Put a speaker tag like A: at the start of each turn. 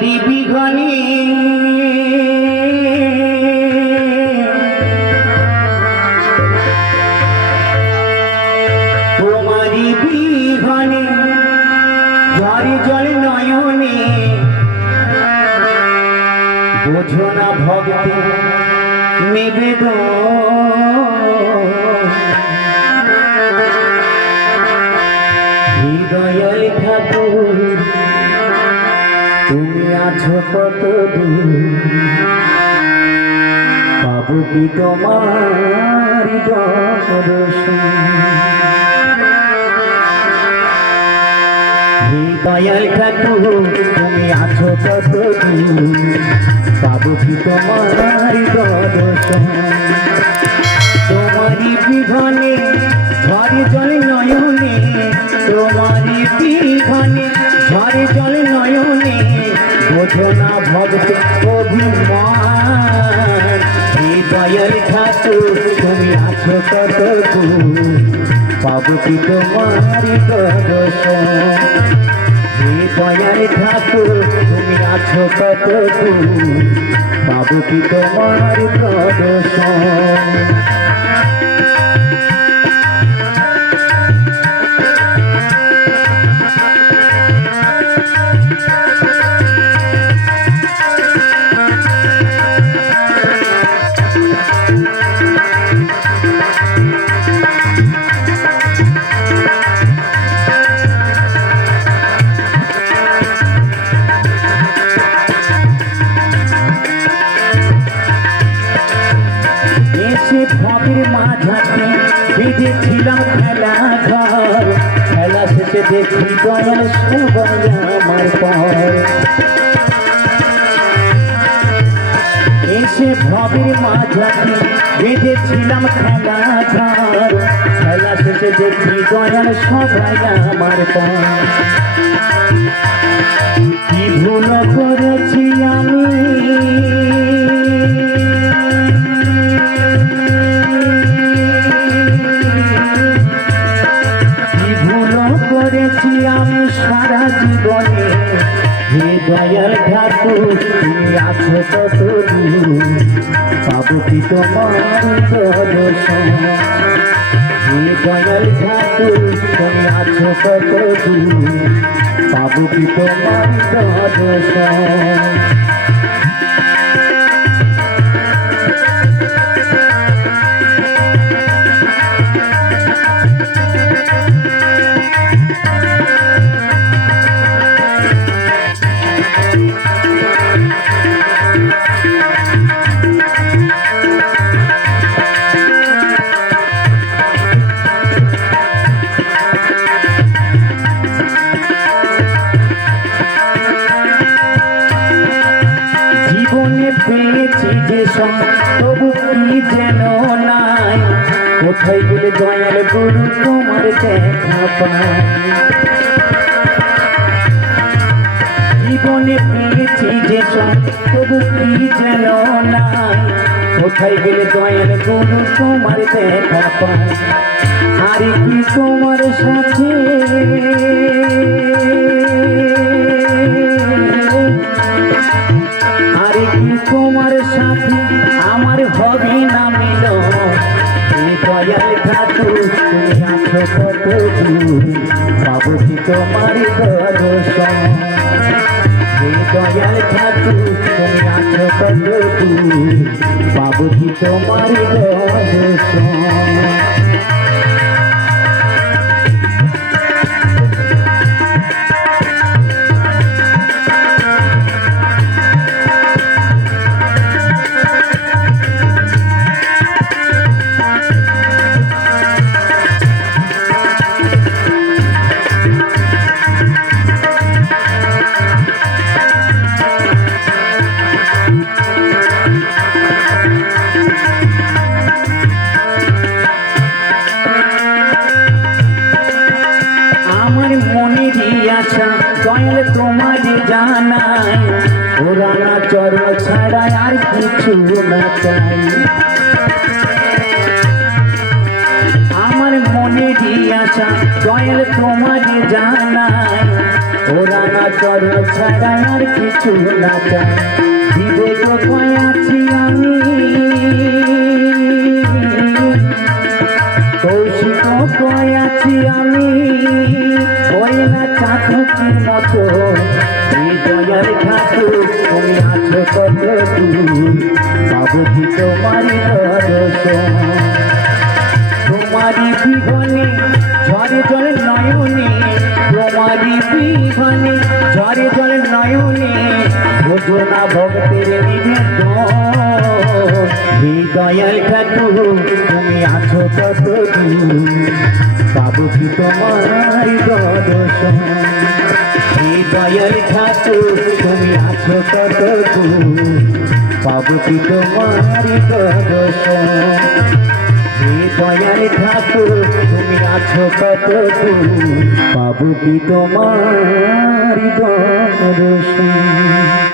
A: তোমারই বিঘনে। তোমারই বিঘনে ঝরে জল নয়নে। বোঝো না ভক্ত নিবেদন পাবো কি তোমার হৃদয়াল ঠাকুর, তুমি আছো কত পাবো কি তোমার দর্শন তোমারই বিঘনে ঝড়ে জল নয়নে, তোমারই বিঘনে ঝড়ে জল নয়নে, বোঝো না ভক্ত অভিমান। হৃদয়ের ঠাকুর তুমি আছো কত দূর পাবো কি তোমার হৃদয়ের ঠাকুর তুমি আছো কত দূর পাবো কি তোমার প্রদর্শন বেঁধেছিলাম খেলা ঘর। খেলা শেষে দেখি সবাই আমার পর। এসে ভবের মাঝাতে বেঁধেছিলাম খেলা ঘর। খেলা শেষে দেখি দয়াল সবাই আমার পর। কি ভুল করেছি আমি সারা জীবনে। হে দয়াল ঠাকুর, তুমি আছো কত পাবো কি তোমার দর্শন? হে দয়াল ঠাকুর, তুমি আছো কত পাবো কি তোমার দর্শন? কোথায় গেলে দয়াল গুরু, তোমার দেখা পাই। জীবনে পেয়েছি যে তবু কি যেন নাই। কোথায় গেলে দয়াল গুরু, তোমার দেখা পাই। আর কি তোমার সাথে? পাবো কি তোমার দর্শন দয়াল ঠাকুর তুমি আছো কত পাবো কি তোমার দর্শন আশা দয়াল তোমার জানাই। ওরা না চরণ ছাড়া আর কিছু না চাই। আমার মনে আশা দয়াল তোমার জানাই। ওরা না চরণ ছাড়া আর কিছু না চায় বিবেক কয়াছি তুমি আছো কত দূর বাবু কি তোমারই দর্শন তোমারি বিঘনে ঝরে জলে নয়নে তোমারি বিঘনে ঝরে জলে নয়নে ভোজনা ভক্তের নিবেদন হৃদয়াল ঠাকুর তুমি আছো কত দূর পাবো তোমারই দয়াল ঠাকুর তুমি আছো কত পাবো কি তোমার দর্শন।